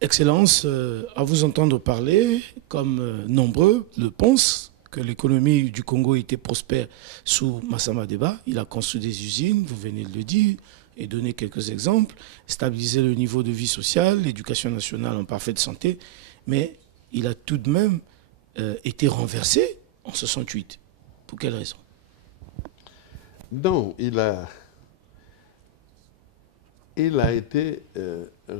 Excellence, à vous entendre parler, comme nombreux le pensent, que l'économie du Congo était prospère sous Massama Deba. Il a construit des usines, vous venez de le dire, et donner quelques exemples, stabilisé le niveau de vie sociale, l'éducation nationale en parfaite santé, mais il a tout de même été renversé en 68. Pour quelle raison? Non, il a été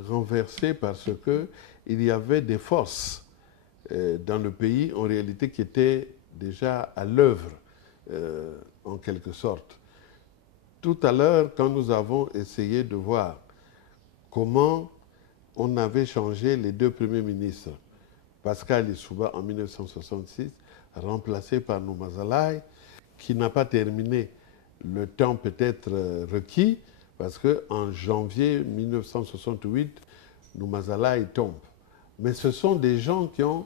renversé parce que il y avait des forces dans le pays, en réalité, qui étaient déjà à l'œuvre, en quelque sorte. Tout à l'heure, quand nous avons essayé de voir comment on avait changé les deux premiers ministres, Pascal Lissouba en 1966, remplacé par Noumazalaï, qui n'a pas terminé le temps peut-être requis, parce qu'en janvier 1968, Noumazalaï tombe. Mais ce sont des gens qui ont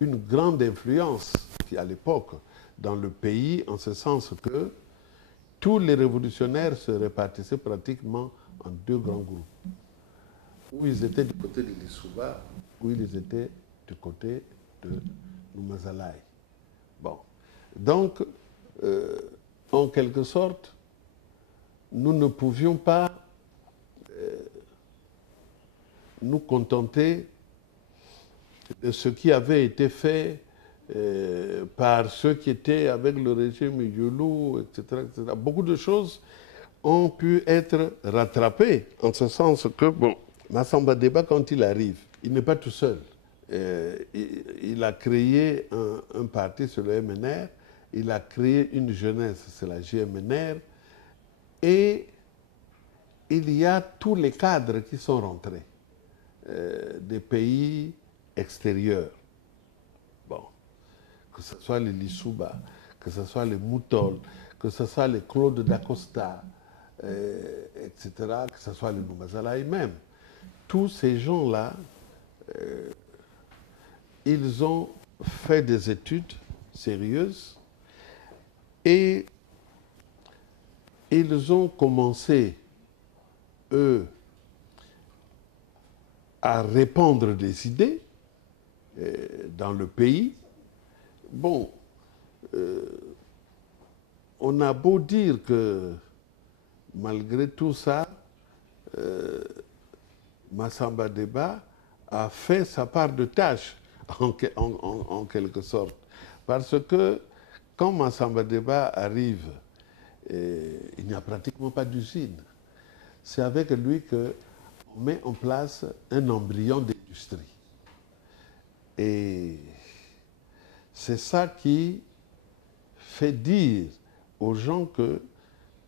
une grande influence à l'époque dans le pays, en ce sens que tous les révolutionnaires se répartissaient pratiquement en deux grands groupes. Où ils étaient du côté de Lissouba, où ils étaient du côté de Noumazalaï. Bon. Donc, euh, en quelque sorte, nous ne pouvions pas nous contenter de ce qui avait été fait par ceux qui étaient avec le régime Youlou, etc., etc. Beaucoup de choses ont pu être rattrapées, en ce sens que, bon, Massamba Deba, quand il arrive, il n'est pas tout seul. Il a créé un parti sur le MNR, il a créé une jeunesse, c'est la GMNR, et il y a tous les cadres qui sont rentrés des pays extérieurs. Bon, que ce soit les Lissouba, que ce soit les Moutol, que ce soit les Claude d'Acosta, etc., que ce soit les Noumazalaï même. Tous ces gens-là, ils ont fait des études sérieuses et ils ont commencé, eux, à répandre des idées dans le pays. Bon, on a beau dire que malgré tout ça, Massamba Deba a fait sa part de tâche, en quelque sorte. Parce que quand Massamba Deba arrive, il n'y a pratiquement pas d'usine. C'est avec lui qu'on met en place un embryon d'industrie. Et c'est ça qui fait dire aux gens que,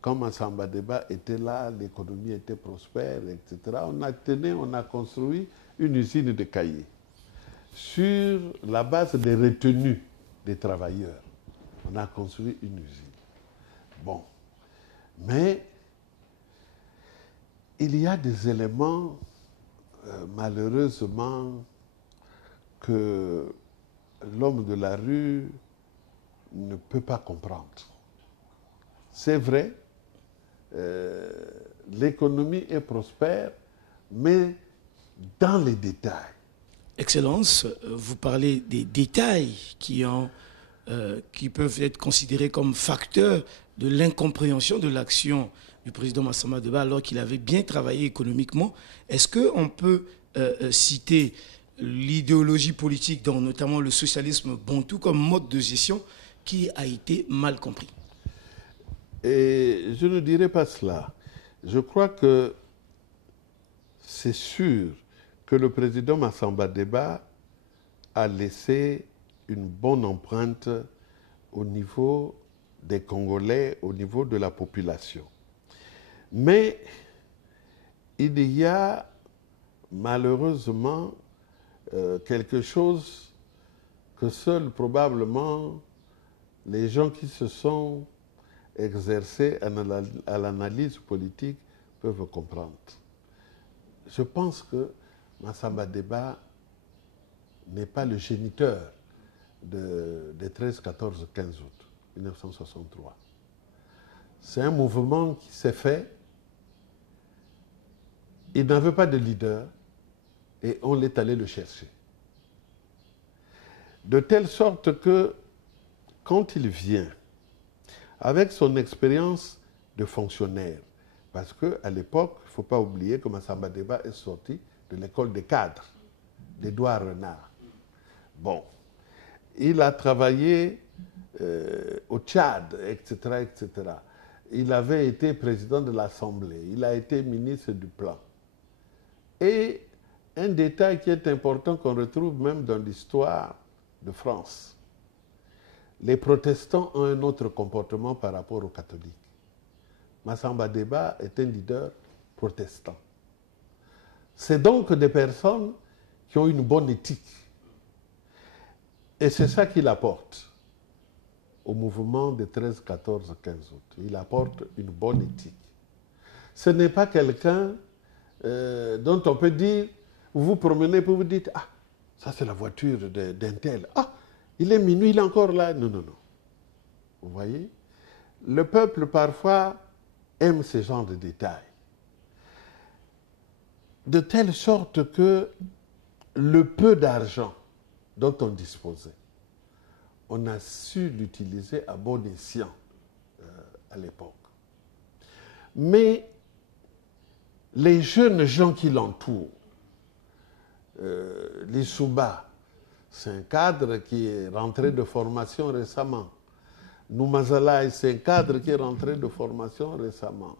quand Massamba Deba était là, l'économie était prospère, etc. On a construit une usine de cahiers sur la base des retenues des travailleurs. On a construit une usine. Bon. Mais il y a des éléments, malheureusement, que l'homme de la rue ne peut pas comprendre. C'est vrai, l'économie est prospère, mais dans les détails. Excellence, vous parlez des détails qui peuvent être considérés comme facteurs de l'incompréhension de l'action du président Massama Deba alors qu'il avait bien travaillé économiquement. Est-ce qu'on peut citer l'idéologie politique, dont notamment le socialisme bantou, comme mode de gestion qui a été mal compris? Et je ne dirais pas cela. Je crois que c'est sûr que le président Massamba Deba a laissé une bonne empreinte au niveau des Congolais, au niveau de la population. Mais il y a malheureusement quelque chose que seuls probablement les gens qui se sont exercés à l'analyse politique peuvent comprendre. Je pense que Massamba Deba n'est pas le géniteur des 13, 14, 15 août 1963. C'est un mouvement qui s'est fait. Il n'avait pas de leader. et on est allé le chercher. De telle sorte que, quand il vient, avec son expérience de fonctionnaire, parce qu'à l'époque, il ne faut pas oublier que Massamba Deba est sorti de l'école des cadres, d'Édouard Renard. Bon, il a travaillé au Tchad, etc., etc. Il avait été président de l'Assemblée, il a été ministre du Plan. Et un détail qui est important qu'on retrouve même dans l'histoire de France. Les protestants ont un autre comportement par rapport aux catholiques. Massamba Deba est un leader protestant. C'est donc des personnes qui ont une bonne éthique. Et c'est ça qu'il apporte au mouvement des 13, 14, 15 août. Il apporte une bonne éthique. Ce n'est pas quelqu'un dont on peut dire, vous vous promenez et vous dites, ah, ça c'est la voiture d'un tel. Ah, il est minuit, il est encore là. Non, non, non. Vous voyez? Le peuple parfois aime ce genre de détails. De telle sorte que le peu d'argent dont on disposait, on a su l'utiliser à bon escient à l'époque. Mais les jeunes gens qui l'entourent, les Souba, c'est un cadre qui est rentré de formation récemment. Noumazalaï, c'est un cadre qui est rentré de formation récemment.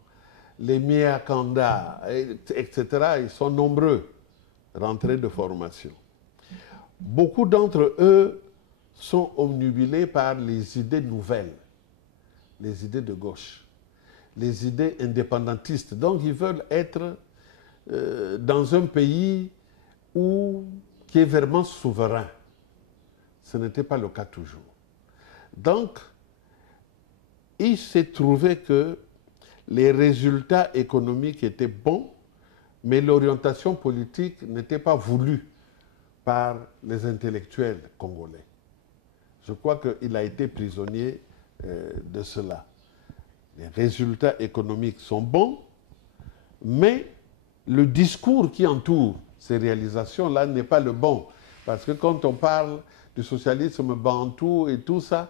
Les Miakanda, etc., ils sont nombreux rentrés de formation. Beaucoup d'entre eux sont omnubilés par les idées nouvelles, les idées de gauche, les idées indépendantistes. Donc ils veulent être dans un pays qui est vraiment souverain. Ce n'était pas le cas toujours. Donc, il s'est trouvé que les résultats économiques étaient bons, mais l'orientation politique n'était pas voulue par les intellectuels congolais. Je crois qu'il a été prisonnier de cela. Les résultats économiques sont bons, mais le discours qui entoure ces réalisations-là n'est pas le bon. Parce que quand on parle du socialisme bantou et tout ça,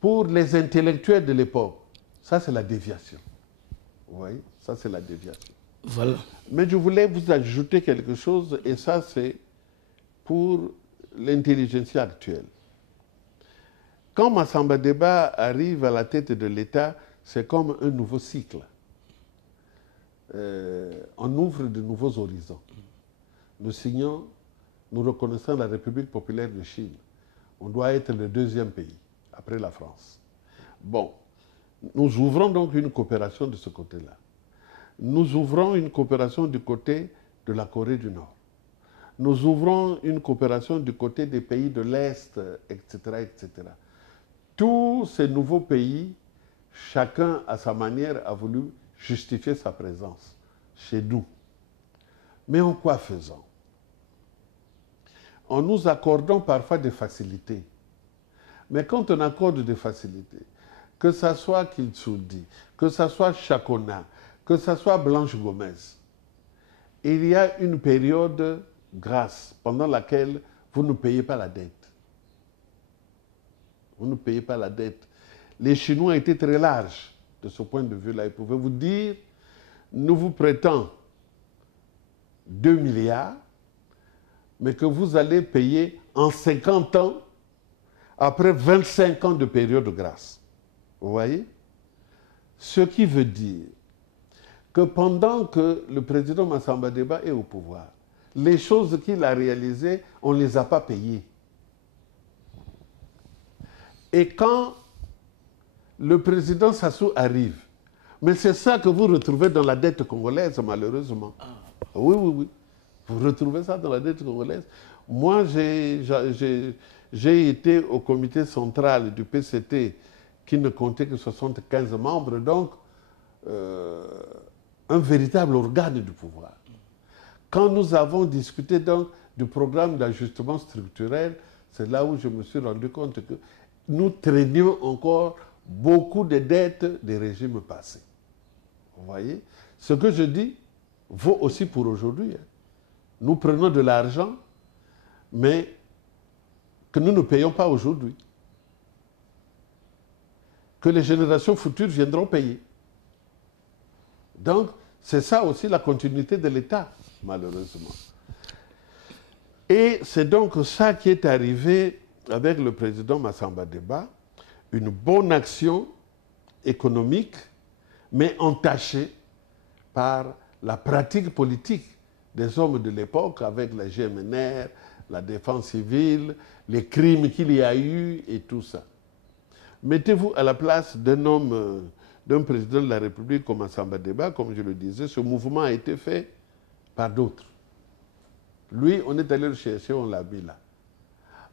pour les intellectuels de l'époque, ça c'est la déviation. Vous voyez, ça c'est la déviation. Voilà. Mais je voulais vous ajouter quelque chose, et ça c'est pour l'intelligentsia actuelle. Quand Massamba Deba arrive à la tête de l'État, c'est comme un nouveau cycle. On ouvre de nouveaux horizons. Nous signons, nous reconnaissons la République populaire de Chine. On doit être le deuxième pays, après la France. Bon, nous ouvrons donc une coopération de ce côté-là. Nous ouvrons une coopération du côté de la Corée du Nord. Nous ouvrons une coopération du côté des pays de l'Est, etc., etc. Tous ces nouveaux pays, chacun à sa manière a voulu justifier sa présence chez nous. Mais en quoi faisant? En nous accordant parfois des facilités. Mais quand on accorde des facilités, que ce soit Kiltsudi, que ce soit Chakona, que ce soit Blanche Gomez, il y a une période grasse pendant laquelle vous ne payez pas la dette. Vous ne payez pas la dette. Les Chinois étaient très larges de ce point de vue-là. Ils pouvaient vous dire, nous vous prêtons 2 milliards, mais que vous allez payer en 50 ans, après 25 ans de période de grâce. Vous voyez? Ce qui veut dire que pendant que le président Massamba Deba est au pouvoir, les choses qu'il a réalisées, on ne les a pas payées. Et quand le président Sassou arrive, mais c'est ça que vous retrouvez dans la dette congolaise, malheureusement. Oui, oui, oui. Vous retrouvez ça dans la dette congolaise. Moi, j'ai été au comité central du PCT qui ne comptait que 75 membres, donc un véritable organe du pouvoir. Quand nous avons discuté donc du programme d'ajustement structurel, c'est là où je me suis rendu compte que nous traînions encore beaucoup de dettes des régimes passés. Vous voyez? Ce que je dis vaut aussi pour aujourd'hui. Hein. nous prenons de l'argent, mais que nous ne payons pas aujourd'hui. Que les générations futures viendront payer. Donc, c'est ça aussi la continuité de l'État, malheureusement. Et c'est donc ça qui est arrivé avec le président Massamba Deba, une bonne action économique, mais entachée par la pratique politique des hommes de l'époque, avec la GMNR, la défense civile, les crimes qu'il y a eu et tout ça. Mettez-vous à la place d'un homme, d'un président de la République comme Massamba Deba, comme je le disais, ce mouvement a été fait par d'autres. Lui, on est allé le chercher, on l'a mis là.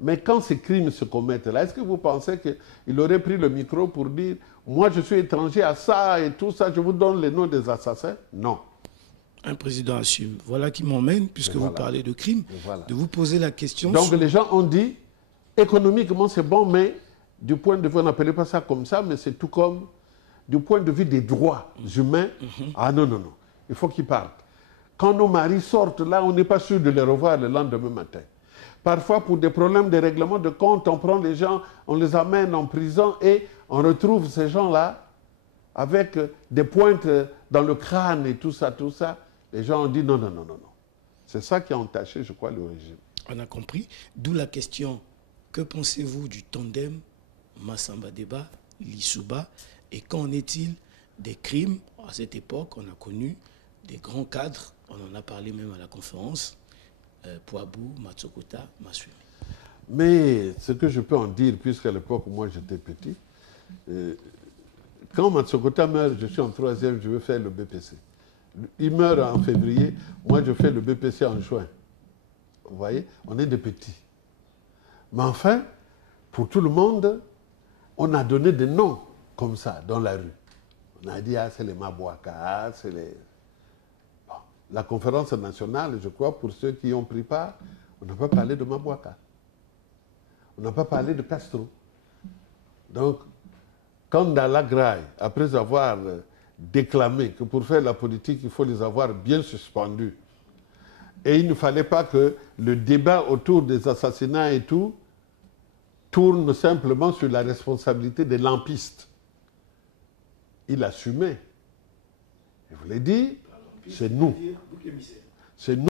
Mais quand ces crimes se commettent là, est-ce que vous pensez qu'il aurait pris le micro pour dire « Moi, je suis étranger à ça et tout ça, je vous donne les noms des assassins » Non. Un président assume. Voilà qui m'emmène, puisque vous parlez de crimes, de vous poser la question... Donc les gens ont dit, économiquement c'est bon, mais du point de vue, on n'appelait pas ça comme ça, mais c'est tout comme, du point de vue des droits humains, ah non, non, non, il faut qu'ils partent. Quand nos maris sortent là, on n'est pas sûr de les revoir le lendemain matin. Parfois, pour des problèmes de règlement de compte, on prend les gens, on les amène en prison et on retrouve ces gens-là avec des pointes dans le crâne et tout ça, tout ça. Les gens ont dit non, non, non, non, non. C'est ça qui a entaché, je crois, le régime. On a compris. D'où la question, que pensez-vous du tandem Massamba Deba, Lissouba, et qu'en est-il des crimes? À cette époque, on a connu des grands cadres, on en a parlé même à la conférence, Poabou, Matsokota, Massoumi. Mais ce que je peux en dire, puisqu'à l'époque, moi, j'étais petit, quand Matsokota meurt, je suis en 3e, je veux faire le BPC. Il meurt en février, moi, je fais le BPC en juin. Vous voyez, on est des petits. Mais enfin, pour tout le monde, on a donné des noms comme ça dans la rue. On a dit, ah, c'est les Mabouaka, c'est les... Bon. La conférence nationale, je crois, pour ceux qui ont pris part, on n'a pas parlé de Mabouaka. On n'a pas parlé de Castro. Donc, quand Dala Graï, après avoir déclamé que pour faire la politique, il faut les avoir bien suspendus, et il ne fallait pas que le débat autour des assassinats et tout tourne simplement sur la responsabilité des lampistes. Il assumait. Je vous l'ai dit, c'est nous. C'est nous.